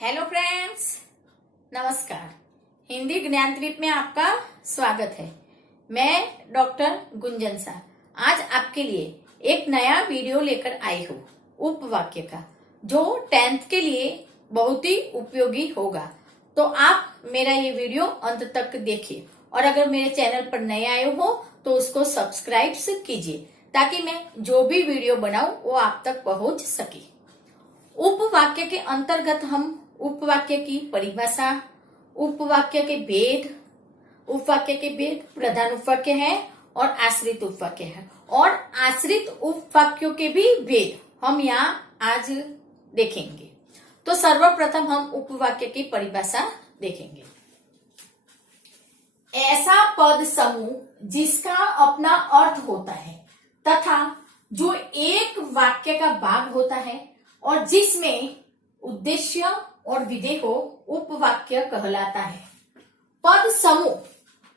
Hello friends, नमस्कार। हिंदी ज्ञानद्वीप में आपका स्वागत है। मैं डॉक्टर गुंजन शाह आज आपके लिए एक नया वीडियो लेकर आई हूँ उपवाक्य का, जो 10th के लिए बहुत ही उपयोगी होगा। तो आप मेरा ये वीडियो अंत तक देखिए और अगर मेरे चैनल पर नए आए हो तो उसको सब्सक्राइब कीजिए ताकि मैं जो भी वीडियो बनाऊं वो आप तक पहुंच सके। उपवाक्य के अंतर्गत हम उपवाक्य की परिभाषा, उपवाक्य के भेद, उपवाक्य के भेद, प्रधान उपवाक्य है और आश्रित उपवाक्य है, और आश्रित उपवाक्यों के भी भेद हम यहाँ आज देखेंगे। तो सर्वप्रथम हम उपवाक्य की परिभाषा देखेंगे। ऐसा पद समूह जिसका अपना अर्थ होता है तथा जो एक वाक्य का भाग होता है और जिसमें उद्देश्य और विधेय हो, उपवाक्य कहलाता है। पद समूह,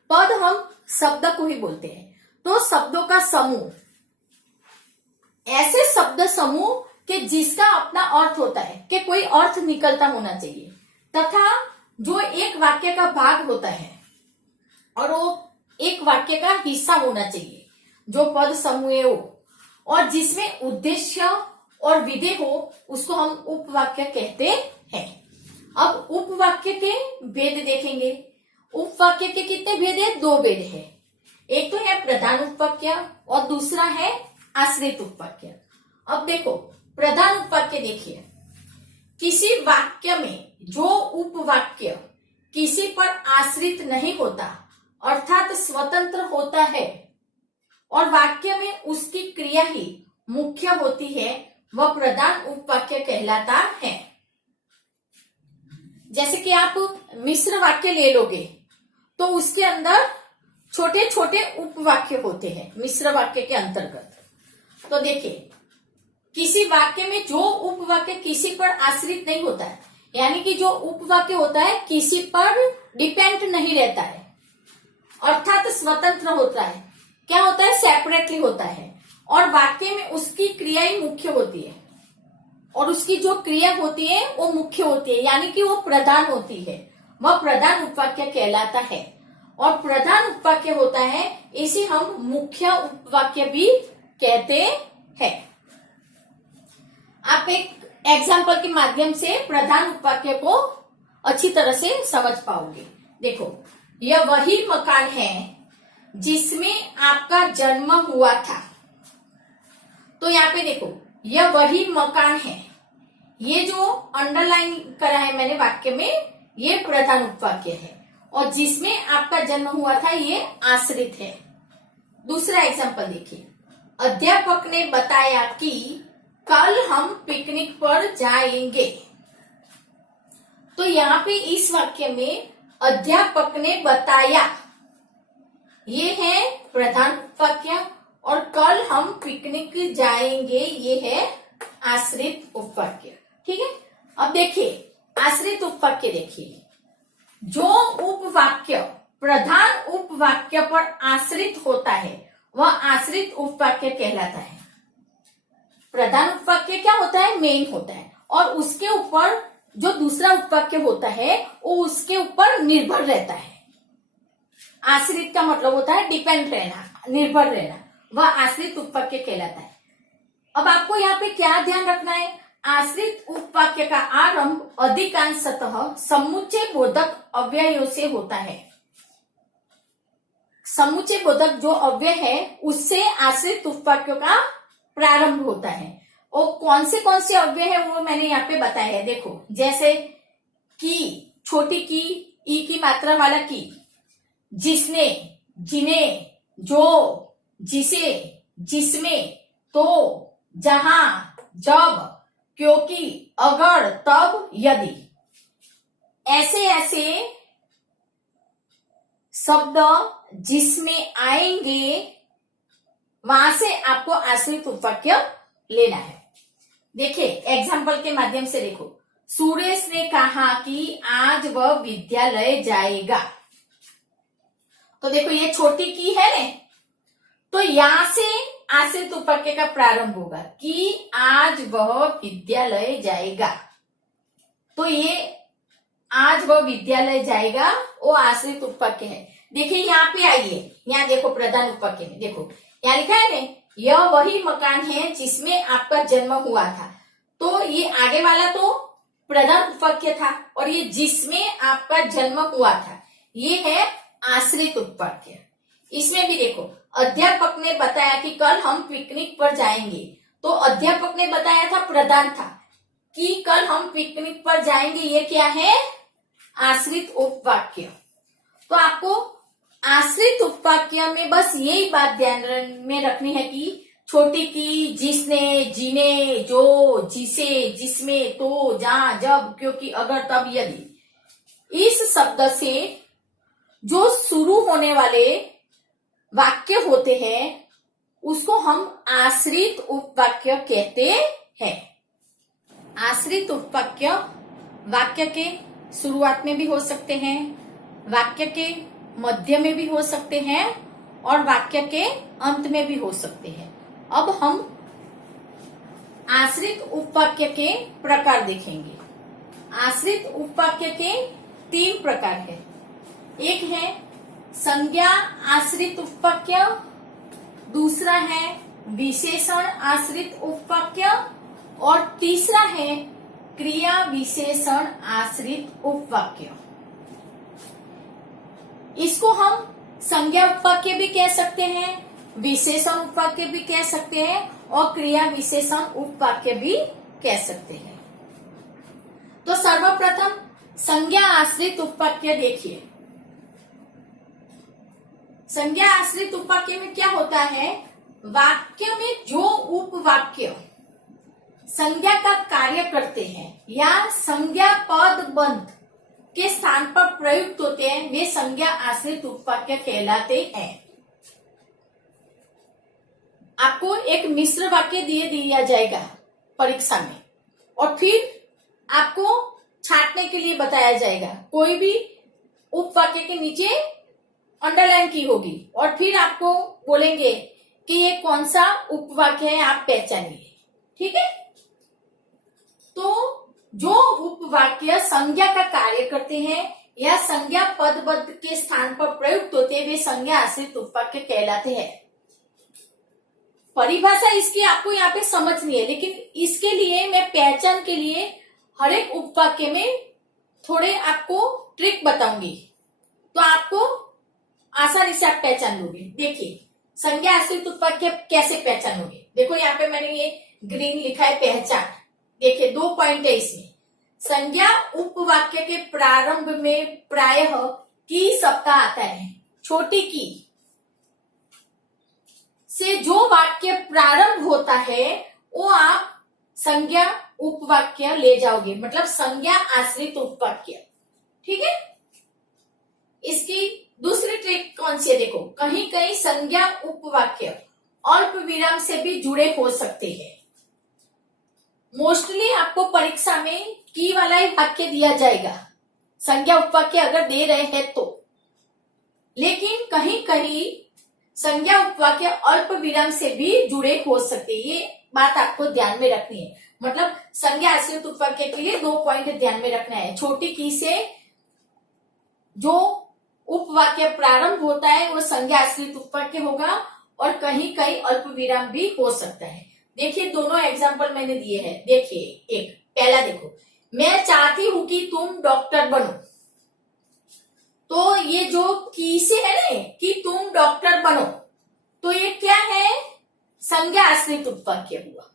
पद हम शब्द को ही बोलते हैं, तो शब्दों का समूह, ऐसे शब्द समूह के जिसका अपना अर्थ होता है कि कोई अर्थ निकलता होना चाहिए तथा जो एक वाक्य का भाग होता है और वो एक वाक्य का हिस्सा होना चाहिए, जो पद समूह है वो, और जिसमें उद्देश्य और विधेय हो, उसको हम उपवाक्य कहते हैं। अब उपवाक्य के भेद देखेंगे। उपवाक्य के कितने भेद है? 2 भेद है। एक तो है प्रधान उपवाक्य और दूसरा है आश्रित उपवाक्य। अब देखो, प्रधान उपवाक्य देखिए, किसी वाक्य में जो उपवाक्य किसी पर आश्रित नहीं होता अर्थात स्वतंत्र होता है और वाक्य में उसकी क्रिया ही मुख्य होती है, वह प्रधान उपवाक्य कहलाता है। जैसे कि आप मिश्र वाक्य ले लोगे तो उसके अंदर छोटे छोटे उपवाक्य होते हैं मिश्र वाक्य के अंतर्गत। तो देखिए, किसी वाक्य में जो उपवाक्य किसी पर आश्रित नहीं होता है, यानी कि जो उपवाक्य होता है किसी पर डिपेंड नहीं रहता है अर्थात स्वतंत्र होता है। क्या होता है? सेपरेटली होता है और वाक्य में उसकी क्रिया ही मुख्य होती है और उसकी जो क्रिया होती है वो मुख्य होती है, यानी कि वो प्रधान होती है, वह प्रधान उपवाक्य कहलाता है। और प्रधान उपवाक्य होता है, इसे हम मुख्य उपवाक्य भी कहते हैं। आप एक एग्जाम्पल के माध्यम से प्रधान उपवाक्य को अच्छी तरह से समझ पाओगे। देखो, यह वही मकान है जिसमें आपका जन्म हुआ था। तो यहाँ पे देखो, यह वही मकान है, ये जो अंडरलाइन करा है मैंने वाक्य में, ये प्रधान उपवाक्य है और जिसमें आपका जन्म हुआ था ये आश्रित है। दूसरा एग्जांपल देखिए, अध्यापक ने बताया कि कल हम पिकनिक पर जाएंगे। तो यहाँ पे इस वाक्य में अध्यापक ने बताया, ये है प्रधान उपवाक्य, और कल हम पिकनिक जाएंगे ये है आश्रित उपवाक्य। ठीक है। अब देखिए, आश्रित उपवाक्य देखिए, जो उपवाक्य प्रधान उपवाक्य पर आश्रित होता है वह आश्रित उपवाक्य कहलाता है। प्रधान उपवाक्य क्या होता है? मेन होता है, और उसके ऊपर जो दूसरा उपवाक्य होता है वो उसके ऊपर निर्भर रहता है। आश्रित का मतलब होता है डिपेंड रहना, निर्भर रहना, वह आश्रित उपवाक्य कहलाता है। अब आपको यहाँ पे क्या ध्यान रखना है? आश्रित उपवाक्य का आरंभ अधिकांशतः समुच्चय बोधक अव्ययों से होता है। समुच्चय बोधक जो अव्यय है उससे आश्रित उपवाक्यों का प्रारंभ होता है। और कौन से अव्यय है वो मैंने यहाँ पे बताया है। देखो, जैसे की, छोटी की, ई की मात्रा वाला की, जिसने, जिन्हें, जो, जिसे, जिसमें, तो, जहां, जब, क्योंकि, अगर, तब, यदि, ऐसे ऐसे शब्द जिसमें आएंगे वहां से आपको आश्रित उपवाक्य लेना है। देखिए, एग्जाम्पल के माध्यम से देखो, सुरेश ने कहा कि आज वह विद्यालय जाएगा। तो देखो, ये छोटी की है ना, तो यहां से आश्रित उपवाक्य का प्रारंभ होगा कि आज वह विद्यालय जाएगा। तो ये आज वह विद्यालय जाएगा, वो आश्रित उपवाक्य है। देखिए यहाँ पे आइए, यहाँ देखो प्रधान उपवाक्य में देखो यहाँ लिखा है ना, यह वही मकान है जिसमें आपका जन्म हुआ था। तो ये आगे वाला तो प्रधान उपवाक्य था, और ये जिसमें आपका जन्म हुआ था ये है आश्रित उपवाक्य। इसमें भी देखो, अध्यापक ने बताया कि कल हम पिकनिक पर जाएंगे, तो अध्यापक ने बताया था प्रधान था कि कल हम पिकनिक पर जाएंगे, ये क्या है? आश्रित उपवाक्य। तो आपको आश्रित उपवाक्य में बस यही बात ध्यान में रखनी है कि छोटी की, जिसने, जिने, जो, जिसे, जिसमें, तो, जहां, जब, क्योंकि, अगर, तब, यदि, इस शब्द से जो शुरू होने वाले वाक्य होते हैं उसको हम आश्रित उपवाक्य कहते हैं। आश्रित उपवाक्य वाक्य के शुरुआत में भी हो सकते हैं, वाक्य के मध्य में भी हो सकते हैं, और वाक्य के अंत में भी हो सकते हैं। अब हम आश्रित उपवाक्य के प्रकार देखेंगे। आश्रित उपवाक्य के 3 प्रकार है। एक है संज्ञा आश्रित उपवाक्य, दूसरा है विशेषण आश्रित उपवाक्य, और तीसरा है क्रिया विशेषण आश्रित उपवाक्य। इसको हम संज्ञा उपवाक्य भी कह सकते हैं, विशेषण उपवाक्य भी कह सकते हैं, और क्रिया विशेषण उपवाक्य भी कह सकते हैं। तो सर्वप्रथम संज्ञा आश्रित उपवाक्य देखिए। संज्ञा आश्रित उपवाक्य में क्या होता है? वाक्य में जो उपवाक्य संज्ञा का कार्य करते हैं या संज्ञा पद बंध के स्थान पर प्रयुक्त होते हैं, वे संज्ञा आश्रित उपवाक्य कहलाते हैं। आपको एक मिश्र वाक्य दिया जाएगा परीक्षा में, और फिर आपको छांटने के लिए बताया जाएगा। कोई भी उपवाक्य के नीचे अंडरलाइन की होगी, और फिर आपको बोलेंगे कि ये कौन सा उपवाक्य है, आप पहचानिए। ठीक है? तो जो उपवाक्य संज्ञा का कार्य करते हैं या संज्ञा पदबद्ध के स्थान पर प्रयुक्त होते हैं, वे संज्ञा आश्रित उपवाक्य कहलाते हैं। परिभाषा इसकी आपको यहाँ पे समझनी है, लेकिन इसके लिए मैं पहचान के लिए हर एक उपवाक्य में थोड़े आपको ट्रिक बताऊंगी, तो आपको आसानी से आप पहचान लोगे। देखिए संज्ञा आश्रित उपवाक्य कैसे पहचानोगे। देखो यहाँ पे मैंने ये ग्रीन लिखा है पहचान। देखिए 2 पॉइंट है इसमें। संज्ञा उपवाक्य के प्रारंभ में प्रायः की शब्द आता है। छोटी की से जो वाक्य प्रारंभ होता है वो आप संज्ञा उपवाक्य ले जाओगे, मतलब संज्ञा आश्रित उपवाक्य। ठीक है? इसकी दूसरी ट्रिक कौन सी है? देखो कहीं कहीं संज्ञा उपवाक्य अल्प विराम से भी जुड़े हो सकते हैं। मोस्टली आपको परीक्षा में की वाला ही वाक्य दिया जाएगा, संज्ञा उपवाक्य अगर दे रहे हैं तो। लेकिन कहीं कहीं संज्ञा उपवाक्य अल्प विराम से भी जुड़े हो सकते हैं, ये बात आपको ध्यान में रखनी है। मतलब संज्ञा आश्रित उपवाक्य के लिए 2 पॉइंट ध्यान में रखना है। छोटी की से जो उपवाक्य प्रारंभ होता है वो संज्ञा आश्रित उपवाक्य होगा, और कहीं कहीं अल्प विराम भी हो सकता है। देखिए दोनों एग्जाम्पल मैंने दिए हैं। देखिए एक पहला देखो, मैं चाहती हूं कि तुम डॉक्टर बनो। तो ये जो की से है ना कि तुम डॉक्टर बनो, तो ये क्या है? संज्ञा आश्रित उपवाक्य हुआ।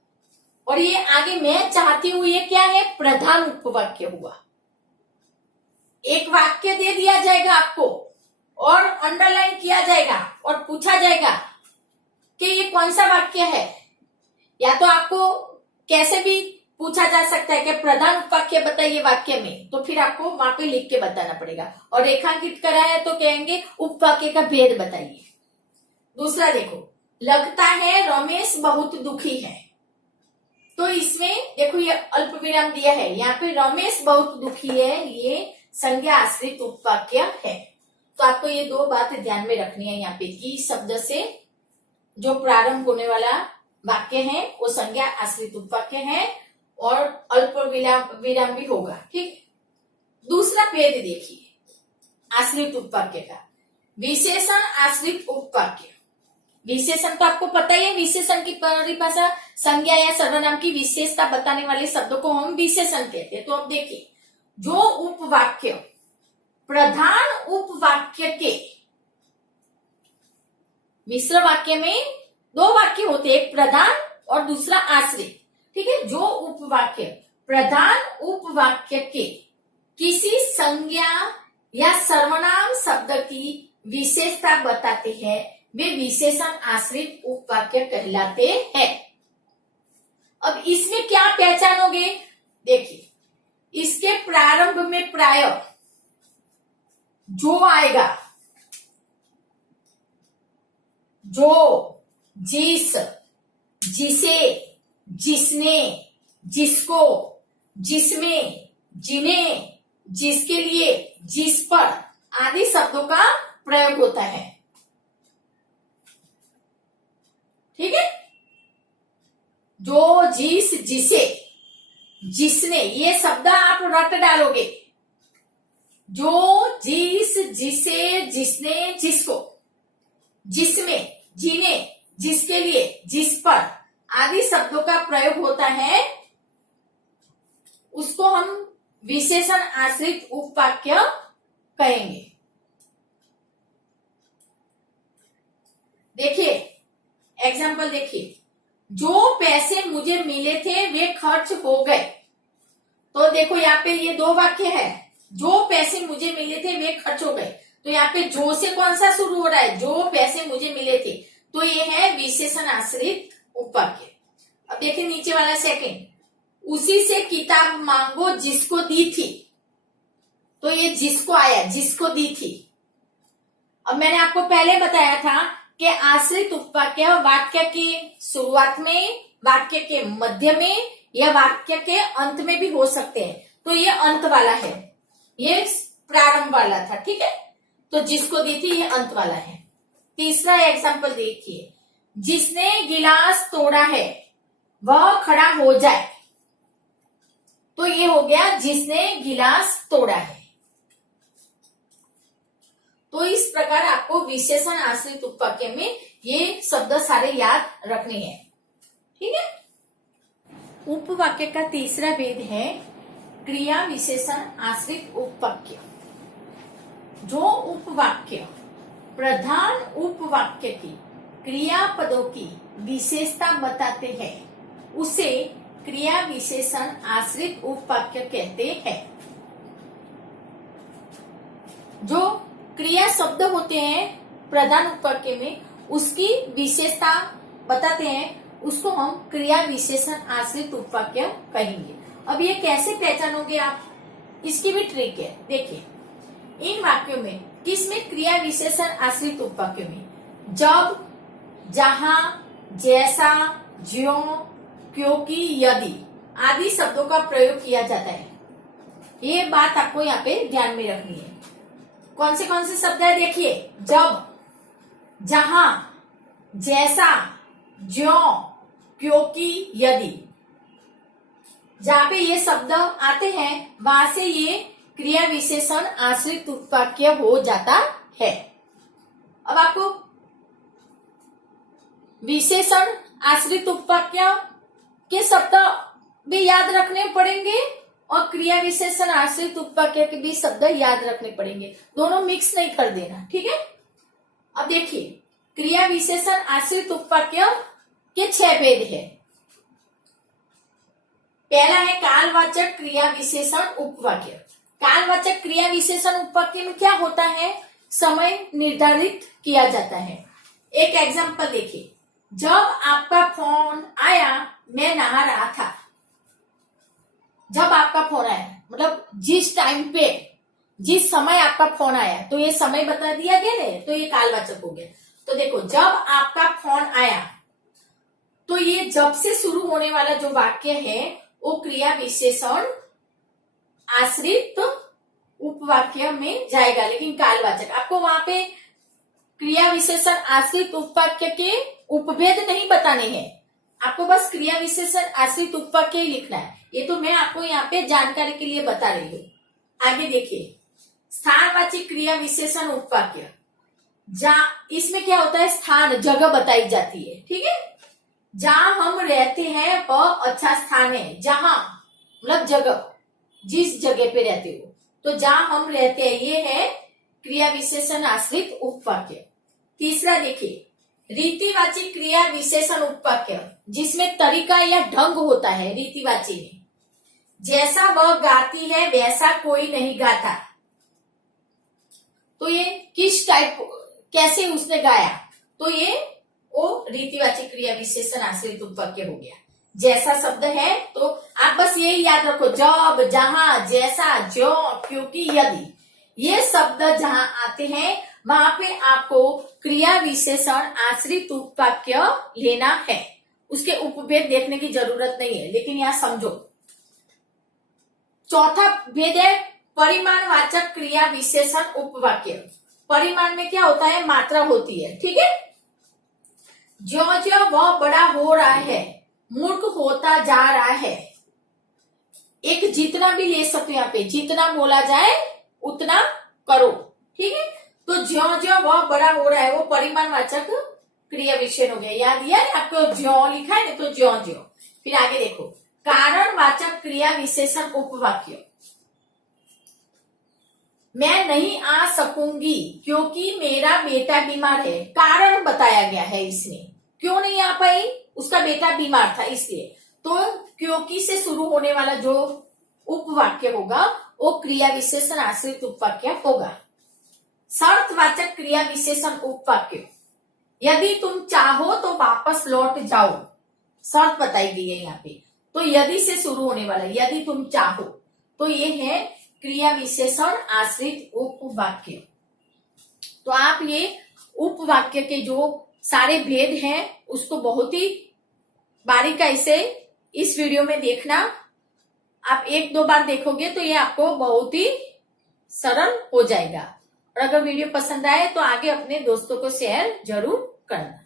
और ये आगे मैं चाहती हूं, ये क्या है? प्रधान उपवाक्य हुआ। एक वाक्य दे दिया जाएगा आपको और अंडरलाइन किया जाएगा और पूछा जाएगा कि ये कौन सा वाक्य है। या तो आपको कैसे भी पूछा जा सकता है कि प्रधान उपवाक्य बताइए वाक्य में, तो फिर आपको वहां पे लिख के बताना पड़ेगा। और रेखांकित करा है तो कहेंगे उपवाक्य का भेद बताइए। दूसरा देखो, लगता है रमेश बहुत दुखी है। तो इसमें देखो ये अल्प विराम दिया है, यहाँ पे रमेश बहुत दुखी है, ये संज्ञा आश्रित उपवाक्य है। तो आपको ये 2 बात ध्यान में रखनी है यहाँ पे कि शब्द से जो प्रारंभ होने वाला वाक्य है वो संज्ञा आश्रित उपवाक्य है, और अल्प विराम भी होगा। ठीक, दूसरा भेद देखिए आश्रित उपवाक्य का। विशेषण आश्रित उपवाक्य। विशेषण तो आपको पता ही है, विशेषण की परिभाषा संज्ञा या सर्वनाम की विशेषता बताने वाले शब्दों को हम विशेषण कहते हैं। तो अब देखिए, जो उपवाक्य प्रधान उपवाक्य के, मिश्र वाक्य में दो वाक्य होते हैं, एक प्रधान और दूसरा आश्रित। ठीक है, जो उपवाक्य प्रधान उपवाक्य के किसी संज्ञा या सर्वनाम शब्द की विशेषता बताते हैं, वे विशेषण आश्रित उपवाक्य कहलाते हैं। अब इसमें क्या पहचानोगे? देखिए, इसके प्रारंभ में प्राय जो आएगा, जो, जिस, जिसे, जिसने, जिसको, जिसमें, जिन्हें, जिसके लिए, जिस पर आदि शब्दों का प्रयोग होता है। ठीक है, जो, जिस, जिसे, जिसने, ये शब्द आप रट डालोगे। जो, जिस, जिसे, जिसने, जिसको, जिसमें, जिन्हें, जिसके लिए, जिस पर आदि शब्दों का प्रयोग होता है, उसको हम विशेषण आश्रित उपवाक्य कहेंगे। देखिए एग्जाम्पल देखिए, जो पैसे मुझे मिले थे वे खर्च हो गए। तो देखो यहाँ पे ये दो वाक्य है, जो पैसे मुझे मिले थे वे खर्च हो गए। तो यहाँ पे जो से कौन सा शुरू हो रहा है? जो पैसे मुझे मिले थे, तो ये है विशेषण आश्रित उपवाक्य। अब देखिए नीचे वाला सेकंड, उसी से किताब मांगो जिसको दी थी। तो ये जिसको आया, जिसको दी थी। अब मैंने आपको पहले बताया था कि आश्रित उपवाक्य वाक्य की शुरुआत में, वाक्य के मध्य में या वाक्य के अंत में भी हो सकते हैं। तो ये अंत वाला है, ये प्रारंभ वाला था। ठीक है, तो जिसको दी थी ये अंत वाला है। तीसरा एग्जाम्पल देखिए, जिसने गिलास तोड़ा है वह खड़ा हो जाए। तो ये हो गया जिसने गिलास तोड़ा है। तो इस प्रकार आपको विशेषण आश्रित उपवाक्य में ये शब्द सारे याद रखने हैं। ठीक है, उपवाक्य का तीसरा भेद है क्रिया विशेषण आश्रित उपवाक्य। जो उपवाक्य प्रधान उपवाक्य की क्रियापदों की विशेषता बताते हैं, उसे क्रिया विशेषण आश्रित उपवाक्य कहते हैं। जो क्रिया शब्द होते हैं प्रधान उपवाक्य में, उसकी विशेषता बताते हैं, उसको हम क्रिया विशेषण आश्रित उपवाक्य कहेंगे। अब ये कैसे पहचानोगे आप? इसकी भी ट्रिक है। देखिए, इन वाक्यों में किसमें क्रिया विशेषण आश्रित उपवाक्य में जब, जहां, जैसा, ज्यों, क्योंकि, यदि आदि शब्दों का प्रयोग किया जाता है। ये बात आपको यहाँ पे ध्यान में रखनी है। कौन से शब्द है? देखिए, जब, जहां, जैसा, ज्यों, क्योंकि, यदि, जहां पे ये शब्द आते हैं वहां से ये क्रिया विशेषण आश्रित उपवाक्य हो जाता है। अब आपको विशेषण आश्रित उपवाक्य के शब्द भी याद रखने पड़ेंगे और क्रिया विशेषण आश्रित उपवाक्य के भी शब्द याद रखने पड़ेंगे। दोनों मिक्स नहीं कर देना। ठीक है, अब देखिए, क्रिया विशेषण आश्रित उपवाक्य के 6 भेद है। पहला है कालवाचक क्रिया विशेषण उपवाक्य। कालवाचक क्रिया विशेषण उपवाक्य में क्या होता है? समय निर्धारित किया जाता है। एक एग्जांपल देखिए, जब आपका फोन आया मैं नहा रहा था। जब आपका फोन आया मतलब जिस टाइम पे, जिस समय आपका फोन आया, तो ये समय बता दिया गया है, तो ये कालवाचक हो गया। तो देखो, जब आपका फोन आया, तो ये जब से शुरू होने वाला जो वाक्य है वो क्रिया विशेषण आश्रित उपवाक्य में जाएगा, लेकिन कालवाचक। आपको वहां पे क्रिया विशेषण आश्रित उपवाक्य के उपभेद नहीं बताने हैं, आपको बस क्रिया विशेषण आश्रित उपवाक्य ही लिखना है। ये तो मैं आपको यहाँ पे जानकारी के लिए बता रही हूँ। आगे देखिए, स्थानवाची क्रिया विशेषण उपवाक्य, जहाँ इसमें क्या होता है, स्थान जगह बताई जाती है, ठीक है। जहाँ हम रहते हैं वह अच्छा स्थान है, जहाँ मतलब जगह, जिस जगह पे रहते हो, तो जहाँ हम रहते हैं ये है क्रिया विशेषण आश्रित उपवाक्य। तीसरा देखिए, रीतिवाची क्रिया विशेषण उपवाक्य, जिसमें तरीका या ढंग होता है रीतिवाची में। जैसा वह गाती है वैसा कोई नहीं गाता, तो ये किस टाइप, कैसे उसने गाया, तो ये वो रीतिवाची क्रिया विशेषण आश्रित उपवाक्य हो गया। जैसा शब्द है तो आप बस यही याद रखो, जब, जहां, जैसा, जो, क्योंकि, यदि, ये शब्द जहां आते हैं वहां पे आपको क्रिया विशेषण आश्रित उपवाक्य लेना है। उसके उपभेद देखने की जरूरत नहीं है, लेकिन यहां समझो। चौथा भेद है परिमाणवाचक क्रिया विशेषण उपवाक्य। परिमाण में क्या होता है, मात्रा होती है, ठीक है। ज्यों ज्यों वह बड़ा हो रहा है, मूर्ख होता जा रहा है। एक जितना भी ले सकते हो यहाँ पे, जितना बोला जाए उतना करो, ठीक है। तो ज्यों ज्यों वह बड़ा हो रहा है वो परिमाणवाचक क्रिया विशेषण हो गया। याद दिया है आपको, ज्यों लिखा है ना, तो ज्यों ज्यों। फिर आगे देखो, कारणवाचक क्रिया विशेषण उपवाक्य। मैं नहीं आ सकूंगी क्योंकि मेरा बेटा बीमार है। कारण बताया गया है इसमें, क्यों नहीं आ पाई, उसका बेटा बीमार था इसलिए। तो क्योंकि से शुरू होने वाला जो उपवाक्य होगा वो क्रिया विशेषण आश्रित उपवाक्य होगा। शर्तवाचक क्रिया विशेषण उपवाक्य, यदि तुम चाहो तो वापस लौट जाओ, शर्त बताई गई है यहाँ पे। तो यदि से शुरू होने वाला, यदि तुम चाहो, तो ये है क्रिया विशेषण आश्रित उपवाक्य। तो आप ये उपवाक्य के जो सारे भेद हैं उसको बहुत ही बारीकाई से इस वीडियो में देखना। आप एक दो बार देखोगे तो ये आपको बहुत ही सरल हो जाएगा। और अगर वीडियो पसंद आए तो आगे अपने दोस्तों को शेयर जरूर करना।